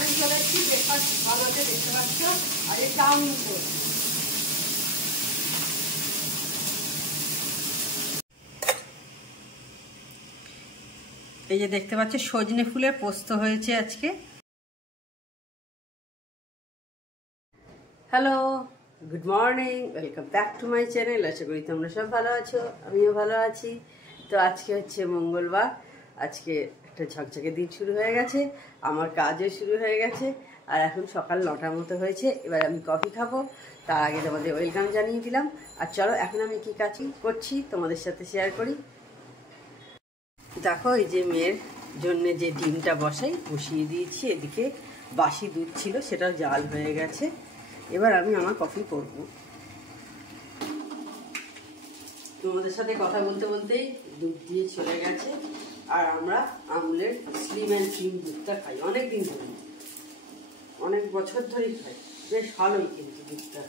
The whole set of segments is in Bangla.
এখন চলে এসেছি ব্রেকফাস্ট ভালোতে দেখতে পাচ্ছ, আর এই চাউমিন তো এই যে দেখতে পাচ্ছ সজনে ফুলের পোস্ত হয়েছে আজকে। Hello, good morning, welcome back to my channel. আশা করি তোমরা সব ভালো আছো, আমিও ভালো আছি। তো আজকে হচ্ছে মঙ্গলবার, আজকে একটা ঝকঝকে দিন শুরু হয়ে গেছে, আমার কাজও শুরু হয়ে গেছে। আর এখন সকাল 9টার মতো হয়েছে, এবার আমি কফি খাবো। তার আগে তোমাদের ওয়েলকাম জানিয়ে দিলাম। আর চলো এখন আমি কি কাজ করছি তোমাদের সাথে শেয়ার করি। দেখো এই যে মেয়ের জন্য যে ডিমটা বসিয়ে দিয়েছি, এদিকে বাসি দুধ ছিল সেটাও জাল হয়ে গেছে। এবার আমি আমার কফি করব। তোমাদের সাথে কথা বলতে বলতেই দুধ দিয়ে চলে গেছে। আর আমরা আমুলের স্লিম অ্যান্ড ক্রিম দুধটা খাই অনেক দিন ধরে, অনেক বছর ধরেই খাই। বেশ ভালোই, কিন্তু দুধটা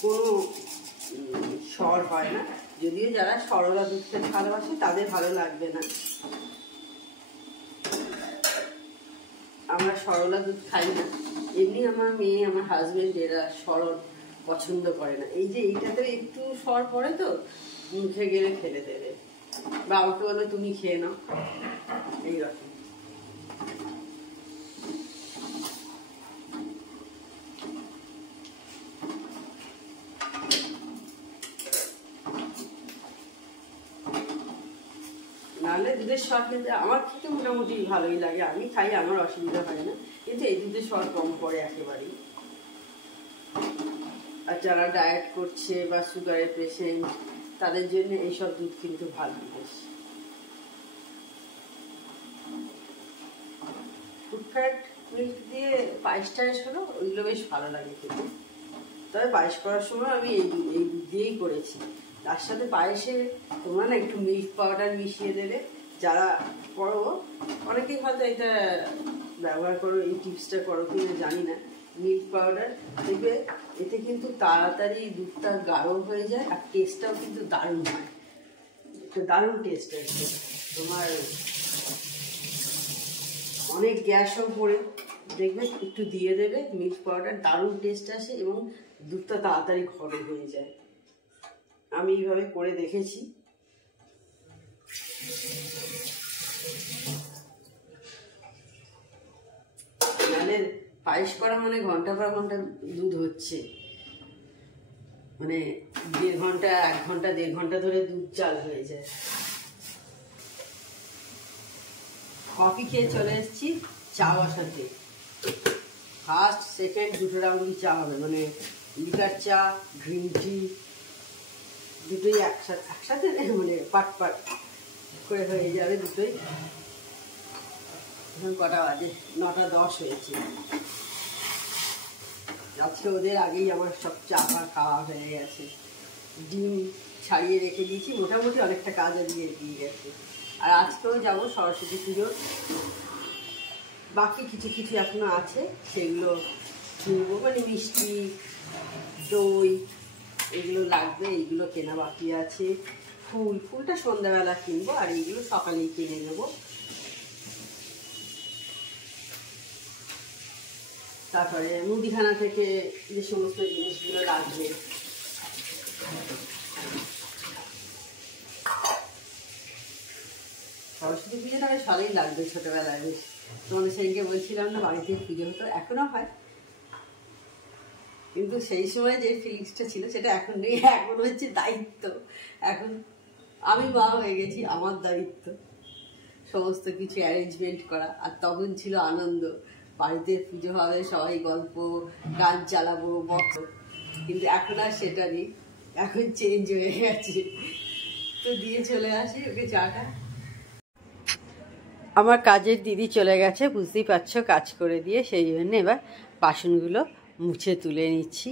কোনো সর হয় না। যদিও যারা সরলা দুধ খেতে ভালোবাসে তাদের ভালো লাগবে না। আমরা সরলা দুধ খাই না। এমনি আমার মেয়ে, আমার হাজবেন্ড এরা সরল পছন্দ করে না। এই যে এইটাতে একটু সর পড়ে তো মুখে গেলে ফেলে দেবে, বা আমাকে বলবে তুমি খেয়ে নাও, এইরকম। নাহলে দুধের সর খেতে আমার খেতে মোটামুটি ভালোই লাগে, আমি খাই, আমার অসুবিধা হয় না। কিন্তু এই দুধের সর কম পড়ে একেবারেই। আর যারা ডায়েট করছে বা সুগারের পেশেন্ট তাদের জন্য এইসব দুধ কিন্তু ভালো। বেশ ফুড ফ্যাট মিল্ক দিয়ে পায়েস টায়েস হলো, ওইগুলো বেশ ভালো লাগে খেতে। তবে পায়েস করার সময় আমি এই দুধ দিয়েই করেছি। তার সাথে পায়েসে তোমরা না একটু মিল্ক পাউডার মিশিয়ে দেবে। যারা করো, অনেকেই হয়তো এটা ব্যবহার করো, এই টিপসটা করো কিনা জানি না। মিল্ক পাউডার দেখবে, এতে কিন্তু তাড়াতাড়ি দুধটা গাঢ় হয়ে যায়, আর টেস্টটাও কিন্তু দারুণ হয়। একটা দারুণ টেস্ট আসবে তোমার। অনেক গ্যাসও পড়ে দেখবে, একটু দিয়ে দেবে মিল্ক পাউডার, দারুণ টেস্ট আসে এবং দুধটা তাড়াতাড়ি ঘন হয়ে যায়। আমি এইভাবে করে দেখেছি। মানে পায়েস করা মানে ঘন্টা পর ঘন্টা দুধ হচ্ছে, মানে 1.5 ঘন্টা 1 ঘন্টা 1.5 ঘন্টা ধরে দুধ চাল হয়ে যায়। কফি খেয়ে চলে এসেছি চা বসাতে। ফার্স্ট সেকেন্ড দুটো রাউন্ড চা হবে, মানে লিকার চা, গ্রিন টি দুটোই একসাথে মানে পাট করে হয়ে যাবে দুটোই। এখন কটা বাজে? 9:10 হয়েছে। আজকে ওদের আগেই আমার সব চা খাওয়া হয়ে গেছে। ডিম ছাড়িয়ে রেখে দিয়েছি, মোটামুটি অনেকটা কাজ দিয়ে গেছে। আর আজকেও যাবো সরস্বতী পুজো, বাকি কিছু কিছু এখনো আছে, সেগুলো কিনবো। মানে মিষ্টি, দই এগুলো লাগবে, এইগুলো কেনা বাকি আছে। ফুলটা সন্ধ্যাবেলা কিনবো, আর এইগুলো সকালেই কিনে নেবো। তারপরে মুদিখানা থেকে যে সমস্ত জিনিসগুলো লাগবে, সরস্বতী পুজোটা বেশ ভালোই লাগবে ছোটবেলায়। বেশ তোমাদের সেদিনকে বলছিলাম না, বাড়িতে পুজো হতো, এখনো হয়, কিন্তু সেই সময় যে ফিলিংসটা ছিল সেটা এখন নেই। এখন হচ্ছে দায়িত্ব, এখন আমি মা হয়ে গেছি, আমার দায়িত্ব সমস্ত কিছু অ্যারেঞ্জমেন্ট করা। আর তখন ছিল আনন্দ, বাড়িতে পুজো হবে, সবাই গল্প গান চালাবো, বক্স। কিন্তু এখন আর সেটা নেই, এখন চেঞ্জ হয়ে গেছে। তো দিয়ে চলে আসি ওকে চাটা। আমার কাজের দিদি চলে গেছে, বুঝতেই পারছো, কাজ করে দিয়ে, সেই জন্য এবার বাসনগুলো মুছে তুলে নিচ্ছি।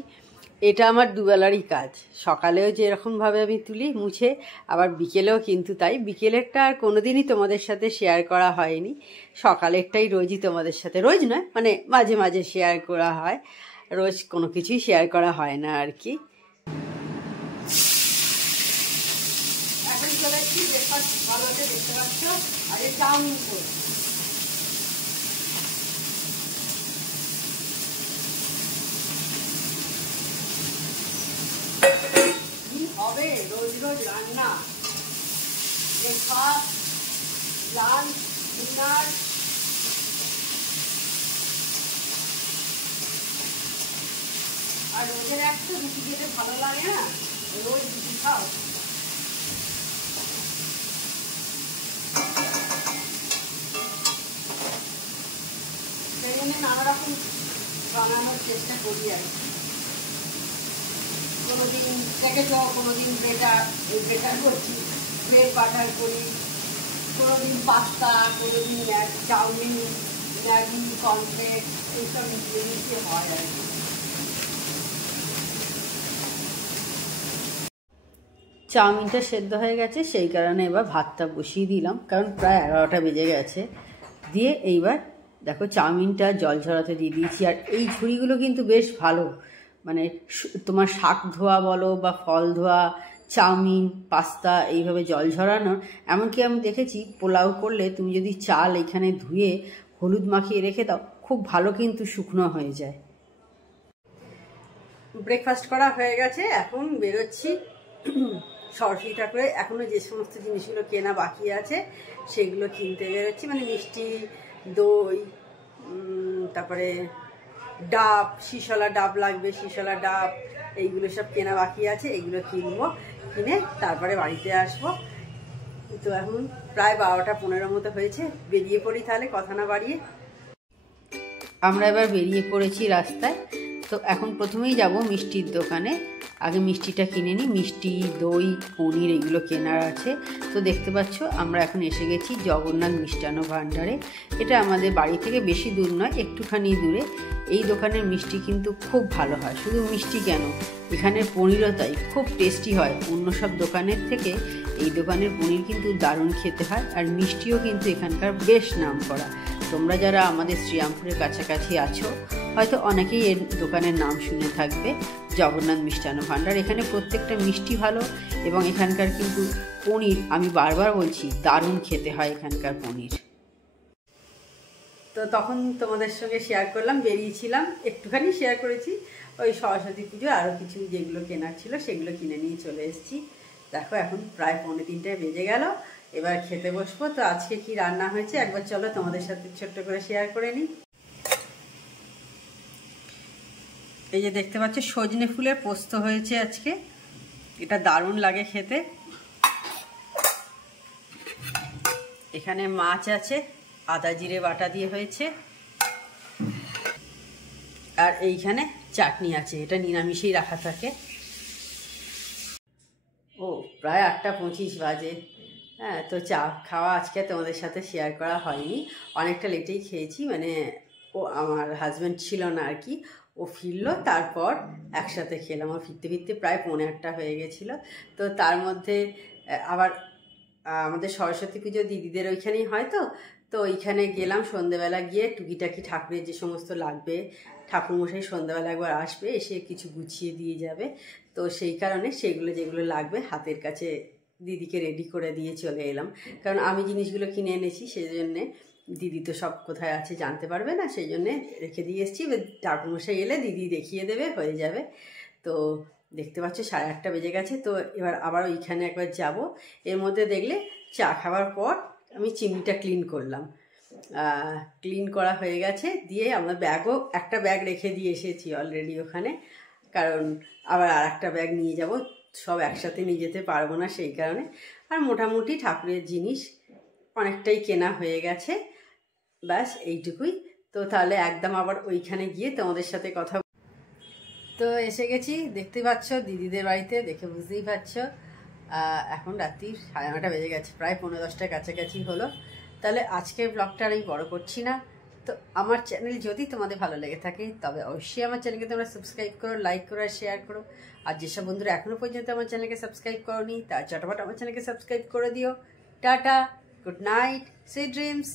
এটা আমার দুবেলারই কাজ। সকালেও যেরকমভাবে আমি তুলি মুছে, আবার বিকেলেও কিন্তু তাই। বিকেলেরটা আর কোনোদিনই তোমাদের সাথে শেয়ার করা হয়নি, সকালেরটাই রোজই তোমাদের সাথে, রোজ নয় মানে মাঝে মাঝে শেয়ার করা হয়, রোজ কোনো কিছুই শেয়ার করা হয় না আর কি। এখন চলে এসেছি ব্রেকফাস্ট ভালোতে দেখতে পাচ্ছ, আর এই চাউমিন তো হবে রোজ রোজ রান্না, ব্রেকফাস্ট, লাঞ্চ, ডিনার। আর রোজের একটা রুটি খেতে ভালো লাগে না, রোজ রুটি খাও। সেই জন্য নানা রকম বানানোর চেষ্টা করি আর কি। কোনোদিন দেখেছ, কোনোদিন বেটার করছি, ব্রেড বাটার করি, কোনোদিন পাস্তা, কোনোদিন চাউমিন, ম্যাগি, কর্নফ্লেক্স এইসব মিশিয়ে হয় আর কি। চাউমিনটা সেদ্ধ হয়ে গেছে, সেই কারণে এবার ভাতটা বসিয়ে দিলাম, কারণ প্রায় 11টা বেজে গেছে। দিয়ে এইবার দেখো চাউমিনটা জল ঝরাতে দিয়ে দিয়েছি। আর এই ঝুড়িগুলো কিন্তু বেশ ভালো, মানে তোমার শাক ধোয়া বলো বা ফল ধোয়া, চাউমিন, পাস্তা এইভাবে জল ঝরানোর। এমনকি আমি দেখেছি পোলাও করলে তুমি যদি চাল এখানে ধুয়ে হলুদ মাখিয়ে রেখে দাও, খুব ভালো কিন্তু শুকনো হয়ে যায়। ব্রেকফাস্ট করা হয়ে গেছে, এখন বেরোচ্ছি সরস্বতী ঠাকুরে। এখনও যে সমস্ত জিনিসগুলো কেনা বাকি আছে সেগুলো কিনতে বেরোচ্ছি, মানে মিষ্টি, দই, তারপরে ডাব, শিশলা ডাব লাগবে, শিশলা ডাব, এইগুলো সব কেনা বাকি আছে। এগুলো কিনবো, কিনে তারপরে বাড়িতে আসবো। তো এখন প্রায় 12টা 15 মতো হয়েছে, বেরিয়ে পড়ি তাহলে, কথা না বাড়িয়ে। আমরা এবার বেরিয়ে পড়েছি রাস্তায়। তো এখন প্রথমেই যাব মিষ্টির দোকানে, আগে মিষ্টিটা কিনে নিই। মিষ্টি, দই, পনির এগুলো কেনার আছে। তো দেখতে পাচ্ছ আমরা এখন এসে গেছি জগন্নাথ মিষ্টান্ন ভাণ্ডারে। এটা আমাদের বাড়ি থেকে বেশি দূর নয়, একটুখানি দূরে। এই দোকানের মিষ্টি কিন্তু খুব ভালো হয়। শুধু মিষ্টি কেন, এখানের পনিরও তাই খুব টেস্টি হয়। অন্য সব দোকানের থেকে এই দোকানের পনির কিন্তু দারুণ খেতে হয়। আর মিষ্টিও কিন্তু এখানকার বেশ নাম করা। তোমরা যারা আমাদের শ্রীরামপুরের কাছাকাছি আছো, হয়তো অনেকেই এর দোকানের নাম শুনে থাকবে, জগন্নাথ মিষ্টান্ন ভাণ্ডার। এখানে প্রত্যেকটা মিষ্টি ভালো, এবং এখানকার কিন্তু পনির, আমি বারবার বলছি, দারুণ খেতে হয় এখানকার পনির। তো তখন তোমাদের সঙ্গে শেয়ার করলাম, বেরিয়েছিলাম, একটুখানি শেয়ার করেছি। ওই সরস্বতী পুজো আরও কিছু যেগুলো কেনার ছিল সেগুলো কিনে নিয়ে চলে এসেছি। দেখো এখন প্রায় 2:45 বেজে গেল, এবার খেতে বসবো। তো আজকে কি রান্না হয়েছে একবার চলো তোমাদের সাথে ছোট্ট করে শেয়ার করে নিই। এই যে দেখতে পাচ্ছ সজনে ফুলের পোস্ত হয়েছে আজকে, এটা দারুণ লাগে খেতে। এখানে মাছ আছে, আদা জিরে বাটা দিয়ে হয়েছে। আর এইখানে চাটনি আছে, এটা নিরামিষেই রাখা থাকে। ও প্রায় 8:25 বাজে। হ্যাঁ, তো চা খাওয়া আজকে তোমাদের সাথে শেয়ার করা হয়নি, অনেকটা লেটেই খেয়েছি। মানে ও আমার হাজব্যান্ড ছিল না আর কি, ও ফিরলো, তারপর একসাথে খেলাম। ও ফিরতে ফিরতে প্রায় 8:45 হয়ে গেছিলো। তো তার মধ্যে আবার আমাদের সরস্বতী পুজো দিদিদের ওইখানেই হয়। তো ওইখানে গেলাম সন্ধ্যেবেলা, গিয়ে টুকিটাকি ঠাকুরের যে সমস্ত লাগবে, ঠাকুরমশাই সন্ধ্যাবেলা একবার আসবে, এসে কিছু গুছিয়ে দিয়ে যাবে। তো সেই কারণে সেগুলো যেগুলো লাগবে হাতের কাছে দিদিকে রেডি করে দিয়ে চলে এলাম। কারণ আমি জিনিসগুলো কিনে এনেছি, সেই জন্যে দিদি তো সব কোথায় আছে জানতে পারবে না, সেই জন্যে রেখে দিয়ে এসেছি। ঠাকুরমশাই এলে দিদি দেখিয়ে দেবে, হয়ে যাবে। তো দেখতে পাচ্ছ 8:30 বেজে গেছে। তো এবার আবার ওইখানে একবার যাব। এর মধ্যে দেখলে চা খাওয়ার পর আমি চিমনিটা ক্লিন করলাম, ক্লিন করা হয়ে গেছে। দিয়ে আমার ব্যাগও, একটা ব্যাগ রেখে দিয়ে এসেছি অলরেডি ওখানে, কারণ আবার আর একটা ব্যাগ নিয়ে যাব, সব একসাথে নিয়ে যেতে পারবো না সেই কারণে। আর মোটামুটি ঠাকুরের জিনিস অনেকটাই কেনা হয়ে গেছে, ব্যাস এইটুকুই। তো তাহলে একদম আবার ওইখানে গিয়ে তোমাদের সাথে কথা। তো এসে গেছি, দেখতে পাচ্ছ দিদিদের বাড়িতে, দেখে বুঝতেই পারছো এখন রাত্রি 9:30 বেজে গেছে, প্রায় 10:15 কাছাকাছি হলো। তাহলে আজকের ব্লগটা আমি বড় করছি না। তো আমার চ্যানেল যদি তোমাদের ভালো লেগে থাকে তবে অবশ্যই আমার চ্যানেলকে তোমরা সাবস্ক্রাইব করো, লাইক করো আর শেয়ার করো। আর যেসব বন্ধুরা এখনও পর্যন্ত আমার চ্যানেলকে সাবস্ক্রাইব করোনি, তার চটপট আমার চ্যানেলকে সাবস্ক্রাইব করে দিও। Tata, good night, sweet dreams.